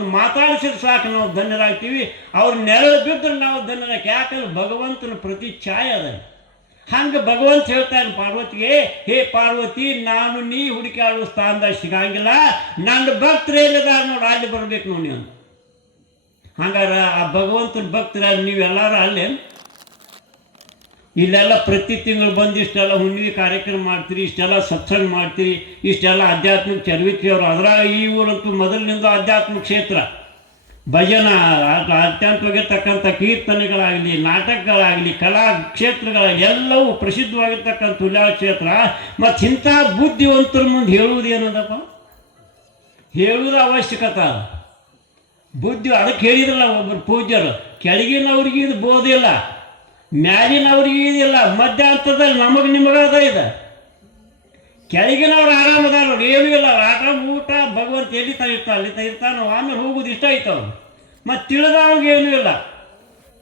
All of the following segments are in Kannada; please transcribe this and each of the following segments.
ಅವ್ರನ್ನ ಮಾತಾಡಿಸಿದ್ರೆ ಸಾಕು ನಾವು ಧನ್ಯರಾಗ್ತೀವಿ. ಅವ್ರ ನೆರಳು ಬಿದ್ದರೆ ನಾವು ಧನ್ಯರಾಗ್ತೀವಿ. ಯಾಕಂದ್ರೆ ಭಗವಂತನ ಪ್ರತಿ ಛಾಯೆ ಅದ. ಹಂಗೆ ಭಗವಂತ ಹೇಳ್ತಾನೆ ಪಾರ್ವತಿಗೆ, ಹೇ ಪಾರ್ವತಿ, ನಾನು ನೀ ಹುಡುಕಾಡುವ ಸ್ಥಾನದಾಗ ಸಿಗಂಗಿಲ್ಲ, ನನ್ನ ಭಕ್ತರು ಎಲ್ಲಿದ್ದಾರೆ ನೋಡಿ ಅಲ್ಲಿ ಬರ್ಬೇಕು ನೋಡಿ ನೀವು. ಹಂಗಾರ ಆ ಭಗವಂತನ ಭಕ್ತರ ನೀವೆಲ್ಲರೂ ಅಲ್ಲೇ ಇಲ್ಲೆಲ್ಲ ಪ್ರತಿ ತಿಂಗಳು ಬಂದು ಇಷ್ಟೆಲ್ಲ ಹುಣ್ಣಿಮೆ ಕಾರ್ಯಕ್ರಮ ಮಾಡ್ತೀರಿ, ಇಷ್ಟೆಲ್ಲ ಸತ್ಸಂಗ ಮಾಡ್ತೀರಿ, ಇಷ್ಟೆಲ್ಲ ಆಧ್ಯಾತ್ಮಿಕ ಚರ್ವಿತಿಯವರು. ಅದ್ರಾಗ ಈ ಊರಂತೂ ಮೊದಲಿನಿಂದ ಆಧ್ಯಾತ್ಮಿಕ ಕ್ಷೇತ್ರ. ಭಜನ ಅತ್ಯಂತವಾಗಿರ್ತಕ್ಕಂಥ ಕೀರ್ತನೆಗಳಾಗಲಿ, ನಾಟಕಗಳಾಗಲಿ, ಕಲಾ ಕ್ಷೇತ್ರಗಳಾಗಲಿ ಎಲ್ಲವೂ ಪ್ರಸಿದ್ಧವಾಗಿರ್ತಕ್ಕಂಥ ತುಲ್ಯ ಕ್ಷೇತ್ರ. ಮತ್ತು ಇಂಥ ಬುದ್ಧಿವಂತರ ಮುಂದೆ ಹೇಳುವುದೇನದಪ್ಪ, ಹೇಳುವುದು ಅವಶ್ಯಕತೆ. ಬುದ್ಧಿ ಅದಕ್ಕೆ ಹೇಳಿದ್ರಲ್ಲ ಒಬ್ಬರು ಪೂಜ್ಯರು, ಕೆಳಗಿನವ್ರಿಗೆ ಇದು ಬೋಧಿಲ್ಲ, ಮ್ಯಾಲಿನವ್ರಿಗೆ ಇದಿಲ್ಲ, ಮಧ್ಯಾಂತದಲ್ಲಿ ನಮಗೆ ನಿಮಗದ ಇದೆ. ಕೆಳಗಿನವ್ರು ಆರಾಮದಾರ ನೋಡಿ, ಏನೂ ಇಲ್ಲ, ಆರಾಮ ಊಟ ಭಗವಂತ ಎಲ್ಲಿ ಇರ್ತಾನೆ ಅಲ್ಲಿ ಇರ್ತಾನೆ, ಆಮೇಲೆ ಹೋಗೋದು ಇಷ್ಟ ಆಯ್ತವ. ಮತ್ತು ತಿಳಿದವಾಗ ಏನೂ ಇಲ್ಲ,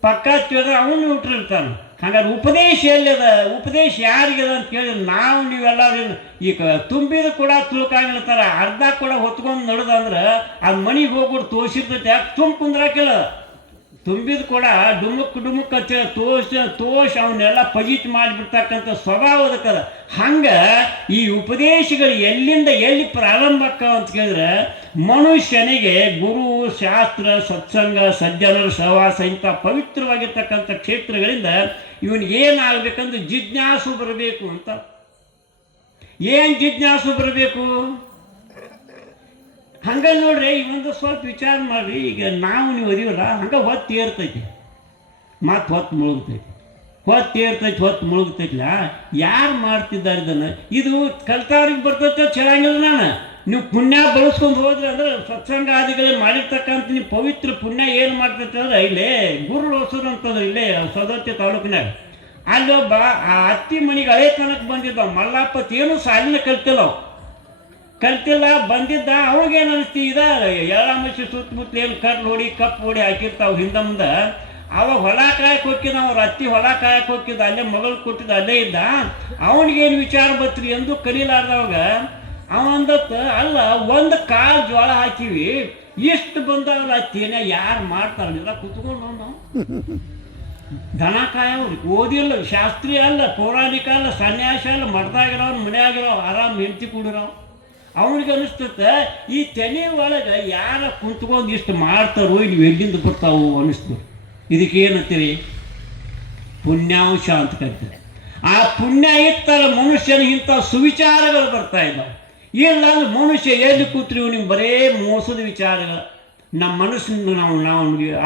ಪಕ್ಕ ತಿಳಿದ್ರೆ ಅವನು ಹುಟ್ಟಿರ್ತಾನೆ. ಹಾಗಾದ್ರೆ ಉಪದೇಶ ಎಲ್ಲಿದ, ಉಪದೇಶ ಯಾರಿಗದ ಅಂತ ಕೇಳಿ ನಾವು ನೀವೆಲ್ಲರೂ ಈಗ ತುಂಬಿದ ಕೂಡ ತುಳ್ಕಾಗಿರ್ತಾರೆ, ಅರ್ಧ ಕೂಡ ಹೊತ್ಕೊಂಡು ನಡೆದಂದ್ರೆ ಅದು ಮನೆಗೆ ಹೋಗ್ಬಿಟ್ಟು ತೋರಿಸಿರ್ತೈತೆ. ಯಾಕೆ ತುಂಬ ಕುಂದ್ರಾಕಿಲ್ಲ, ತುಂಬಿದ ಕೂಡ ಡುಮುಕ್ ಹಚ್ಚ ತೋಷ ಅವನ್ನೆಲ್ಲ ಪಜಿತ್ ಮಾಡಿಬಿಡ್ತಕ್ಕಂಥ ಸ್ವಭಾವದಕ್ಕದ. ಹಂಗೆ ಈ ಉಪದೇಶಗಳು ಎಲ್ಲಿಂದ ಎಲ್ಲಿ ಪ್ರಾರಂಭ ಆಕ್ಕಾವ ಅಂತ ಕೇಳಿದ್ರೆ, ಮನುಷ್ಯನಿಗೆ ಗುರು, ಶಾಸ್ತ್ರ, ಸತ್ಸಂಗ, ಸಜ್ಜನರ ಸಹವಾಸ ಇಂಥ ಪವಿತ್ರವಾಗಿರ್ತಕ್ಕಂಥ ಕ್ಷೇತ್ರಗಳಿಂದ ಇವನಿಗೆ ಏನಾಗಬೇಕಂದ್ರೆ ಜಿಜ್ಞಾಸು ಬರಬೇಕು ಅಂತ. ಏನು ಜಿಜ್ಞಾಸು ಬರಬೇಕು? ಹಂಗೆ ನೋಡ್ರಿ, ಇವೊಂದು ಸ್ವಲ್ಪ ವಿಚಾರ ಮಾಡಿರಿ. ಈಗ ನಾವು ನೀವು ಅದೀವಲ್ಲ, ಹಂಗೆ ಹೊತ್ತು ಏರ್ತೈತಿ, ಮತ್ತು ಹೊತ್ತು ಮುಳುಗ್ತೈತಿ, ಹೊತ್ತು ಮುಳುಗ್ತೈತಿಲ್ಲ. ಯಾರು ಮಾಡ್ತಿದ್ದಾರೆ ಇದನ್ನು? ಇದು ಕಲ್ತಾವ್ರಿಗೆ ಬರ್ತೈತೆ ಹೇಳಂಗಿಲ್ಲ ನಾನು. ನೀವು ಪುಣ್ಯ ಬಳಸ್ಕೊಂಡು ಹೋದ್ರೆ ಅಂದ್ರೆ ಸತ್ಸಂಗ ಆದಿಗಳೇ ಮಾಡಿರ್ತಕ್ಕಂಥ ನೀವು ಪವಿತ್ರ ಪುಣ್ಯ ಏನು ಮಾಡ್ತೈತೆ ಅಂದ್ರೆ, ಇಲ್ಲೇ ಗುರು ಹೊಸರು ಅಂತಂದ್ರೆ ಇಲ್ಲೇ ಸೌದತ್ತಿ ತಾಲೂಕಿನಾಗ ಅಲ್ಲೊಬ್ಬ ಆ ಅತ್ತಿ ಮನೆಗೆ ಹಳೆ ತನಕ ಬಂದಿದ್ದ ಮಲ್ಲಪ್ಪ. ಏನು ಸಾಲಿನ ಕಲ್ತಿಲ್ಲ ಬಂದಿದ್ದ. ಅವಾಗೇನು ಅನಿಸ್ತಿ, ಇದ ಎಳಮಸಿ ಸುತ್ತಮುತ್ತಲು ಏನು ಕಪ್ಪು ಹೊಡಿ ಹಾಕಿರ್ತಾವೆ ಹಿಂದೆ ಮುಂದೆ. ಅವಾಗ ಹೊಲ ಕಾಯಕ್ಕೆ ಹೋಗಿದ್ದ, ಅವ್ರ ಅತ್ತಿ ಹೊಲ ಕಾಯಕ್ಕೆ ಹೋಗಿದ್ದ, ಅಲ್ಲೇ ಮಗಳು ಕೊಟ್ಟಿದ್ದ, ಅಲ್ಲೇ ಇದ್ದ. ಅವನಿಗೇನು ವಿಚಾರ ಬತ್ರಿ ಎಂದು ಕಲೀಲಾರ್ದವಾಗ ಅವಂದತ್ತ, ಅಲ್ಲ ಒಂದು ಕಾಳು ಜೋಳ ಹಾಕಿವಿ, ಇಷ್ಟು ಬಂದವ್ರ ಅತ್ತಿನ ಯಾರು ಮಾಡ್ತಾರಲ್ಲ ಕುತ್ಕೊಂಡು ನಾವು ದನ ಕಾಯವ್ರಿಗೆ ಓದಿಲ್ಲ, ಶಾಸ್ತ್ರೀಯ ಅಲ್ಲ, ಪೌರಾಣಿಕ ಅಲ್ಲ, ಸನ್ಯಾಸ ಅಲ್ಲ, ಮಡ್ದಾಗಿರೋರು ಮನೆಯಾಗಿರೋ ಆರಾಮ್ ಹೆಂಡತಿ ಕೂಡಿರೋ. ಅವನಿಗೆ ಅನಿಸ್ತತೆ ಈ ತೆನೆ ಒಳಗೆ ಯಾರ ಕುಂತ್ಕೊಂಡು ಇಷ್ಟು ಮಾಡ್ತಾರೋ ನೀವು ಎಲ್ಲಿಂದ ಬರ್ತಾವು ಅನ್ನಿಸ್ತು. ಇದಕ್ಕೆ ಏನಂತೀರಿ? ಪುಣ್ಯಾಂಶ ಅಂತ ಕರಿತಾರೆ. ಆ ಪುಣ್ಯ ಇತ್ತರ ಮನುಷ್ಯನಿಗಿಂತ ಸುವಿಚಾರಗಳು ಬರ್ತಾ ಇದ್ದಾವೆ. ಇಲ್ಲ ಅಂದ್ರೆ ಮನುಷ್ಯ ಎಲ್ಲಿ ಕೂತ್ರಿ ನಿಮ್ಗೆ ಬರೇ ಮೋಸದ ವಿಚಾರಗಳು. ನಮ್ಮ ಮನಸ್ಸನ್ನು ನಾವು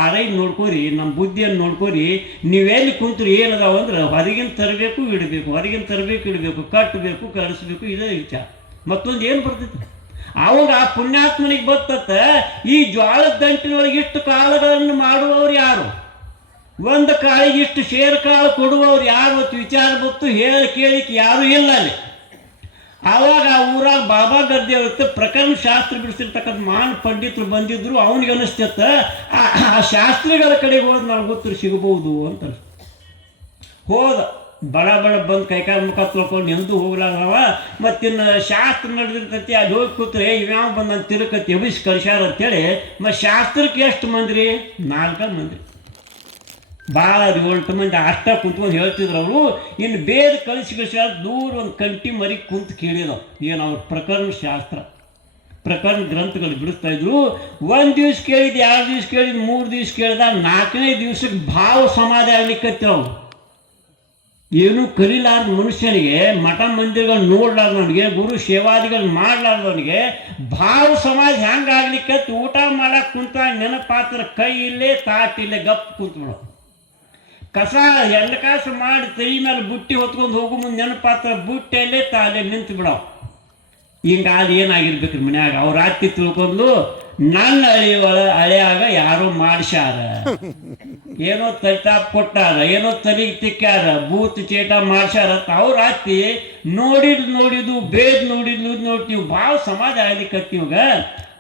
ಆರೈದು ನೋಡ್ಕೋರಿ, ನಮ್ಮ ಬುದ್ಧಿಯನ್ನು ನೋಡ್ಕೋರಿ. ನೀವೆಲ್ಲಿ ಕುಂತ್ರು ಏನದಾವ ಅಂದ್ರೆ ಹೊರಗಿನ ತರಬೇಕು ಇಡಬೇಕು, ಕಟ್ಟಬೇಕು ಕಳಿಸ್ಬೇಕು, ಇದೇ ವಿಚಾರ. ಮತ್ತೊಂದು ಏನು ಬರ್ತೈತಿ ಅವಾಗ ಆ ಪುಣ್ಯಾತ್ಮನಿಗೆ ಬರ್ತತ್ತ. ಈ ಜ್ವಾಳದ ದಂಟಿನೊಳಗೆ ಇಷ್ಟು ಕಾಳುಗಳನ್ನು ಮಾಡುವವ್ರು ಯಾರು? ಒಂದು ಕಾಳಿಗೆ ಇಷ್ಟು ಶೇರ್ ಕಾಳು ಕೊಡುವವ್ರು ಯಾರು ಅಂತ ವಿಚಾರ ಬತ್ತು. ಹೇಳಿ ಕೇಳಿಕ್ಕೆ ಯಾರು ಇಲ್ಲ ಅಲ್ಲಿ. ಆವಾಗ ಆ ಊರಾಗ ಬಾಬಾ ಗದ್ದೆ ಇರುತ್ತೆ, ಪ್ರಕರಣ ಶಾಸ್ತ್ರ ಬಿಡಿಸಿರ್ತಕ್ಕಂಥ ಮಹಾನ್ ಪಂಡಿತರು ಬಂದಿದ್ರು. ಅವನಿಗೆ ಅನಿಸ್ತತ್ತ ಆ ಶಾಸ್ತ್ರಿಗಳ ಕಡೆಗೆ ಹೋದ್ ನಾವು ಗೊತ್ತರು ಸಿಗಬಹುದು ಅಂತ. ಹೋದ ಬಡ ಬಂದು ಕೈಕಾಲು ಮುಖ ತೊಳ್ಕೊಂಡು ಎಂದೂ ಹೋಗ್ಲಾರವ. ಮತ್ತಿನ್ನು ಶಾಸ್ತ್ರ ನಡೆದಿರ್ತೈತಿ, ಅಲ್ಲಿ ಹೋಗಿ ಕೂತ್ರೆ ಇವ್ಯಾವ ಬಂದು ತಿರುಕತಿ ಎಬಿಸಿ ಕಳಿಸ್ಯಾರ ಅಂತೇಳಿ. ಮತ್ತು ಶಾಸ್ತ್ರಕ್ಕೆ ಎಷ್ಟು ಮಂದಿ? 4 ಮಂದಿ. ಭಾಳ 7 ಮಂದಿ ಅಷ್ಟ ಕುಂತ್ಕೊಂಡು ಹೇಳ್ತಿದ್ರು ಅವರು. ಇನ್ನು ಬೇರೆ ಕಳಿಸ್ಯಾರ ದೂರ ಒಂದು ಕಂಟಿ ಮರಿ ಕುಂತು ಕೇಳಿದವು. ಏನು ಅವ್ರ ಪ್ರಕರಣ ಗ್ರಂಥಗಳು ಬಿಡಿಸ್ತಾ ಇದ್ರು. 1 ದಿವ್ಸ ಕೇಳಿದ್ದು, 2 ದಿವ್ಸ ಕೇಳಿದ್ದು, 3 ದಿವ್ಸ ಕೇಳಿದ, 4ನೇ ದಿವ್ಸಕ್ಕೆ ಭಾವ ಸಮಾಧಿ ಆಗ್ಲಿಕ್ಕತ್ತವು. ಏನೂ ಕಲಿಲಾರ್ದ ಮನುಷ್ಯನಿಗೆ, ಮಠ ಮಂದಿರಗಳು ನೋಡ್ಲಾರ್ದವನಿಗೆ, ಗುರು ಸೇವಾದಿಗಳು ಮಾಡ್ಲಾರ್ದವನಿಗೆ ಭಾವ ಸಮಾಜ ಹೆಂಗೆ ಆಗ್ಲಿಕ್ಕೆ? ಊಟ ಮಾಡಕ್ಕೆ ಕುಂತ ನೆನಪಾತ್ರ ಕೈ ಇಲ್ಲೇ ತಾಟಿಲ್ಲೇ ಗಪ್ ಕುಂತ್ಬಿಡೋ. ಕಸ ಕಾಸು ಮಾಡಿ ತೈ ಮೇಲೆ ಬುಟ್ಟಿ ಹೊತ್ಕೊಂಡು ಹೋಗೋ ಮುಂದೆ ನೆನಪಾತ್ರ ಬುಟ್ಟಿಯಲ್ಲೇ ತಾಲೆ ನಿಂತು ಬಿಡೋ. ಹಿಂಗಾದ ಏನಾಗಿರ್ಬೇಕ್ರಿ ಮನ್ಯಾಗ? ಅವ್ರ ಅತ್ತಿ ತಿಳ್ಕೊಂಡು ನನ್ನ ಹಳೆಯಾಗ ಯಾರೋ ಮಾಡಿಸ್ಯಾರ, ಏನೋ ತಲೆತಾಪ್ ಕೊಟ್ಟಾರ, ಏನೋ ತಲೆಗೆ ತಿಕ್ಕ್ಯಾರ, ಬೂತ್ ಚೇಟ ಮಾಡ್ಸ್ಯಾರ. ಅವ್ರ ಅತ್ತಿ ನೋಡಿದ್ದು ಬೇದ್ ನೋಡ್ತೀವಿ. ಭಾಳ ಸಮಾಜ ಆಗ್ಲಿಕ್ಕತ್ತೀವಾಗ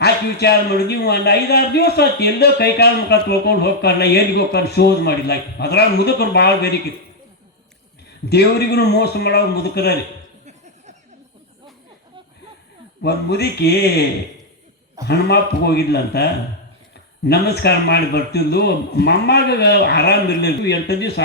ಆಕೆ ವಿಚಾರ ಮಾಡಿ ನೀವು ಒಂದು 5-6 ದಿವಸ ಆಯ್ತು ಎಲ್ಲೋ ಕೈಕಾಲು ಮುಖ ತೊಳ್ಕೊಂಡು ಹೋಗ್ತಾರಲ್ಲ, ಎಲ್ಲಿಗೆ ಹೋಗ್ತಾರೆ ಶೋಧ ಮಾಡಿಲ್ಲ. ಅದ್ರಾಗ ಮುದುಕರು ಭಾಳ ಬೇರಿಕಿತ್ತು. ದೇವ್ರಿಗೂ ಮೋಸ ಮಾಡೋ ಮುದುಕರ ರೀ. ಒಂದು ಮುದುಕಿ ಹನುಮಪ್ಪಗೆ ಹೋಗಿದ್ಲಂತ. ನಮಸ್ಕಾರ ಮಾಡಿ ಬರ್ತಿದ್ಲು. ಮೊಮ್ಮಗ ಆರಾಮಿರ್ಲಿಲ್ಲ, 8 ದಿವಸ